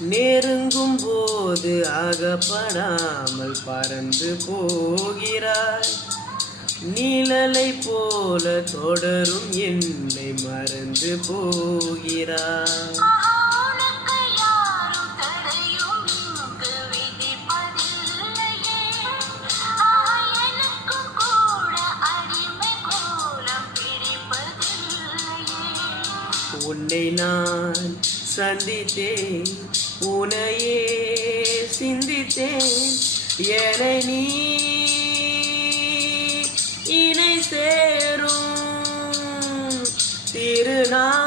நெருங்கும் போது அகப்படாமல் பறந்து போகிறாய். நிழலை போல தொடரும் என்னை மறந்து போகிறாய். உன்னை நான் சந்தித்தேன், உன்னையே சிந்தித்தேன், என நீ இணை சேரும் திருநாள்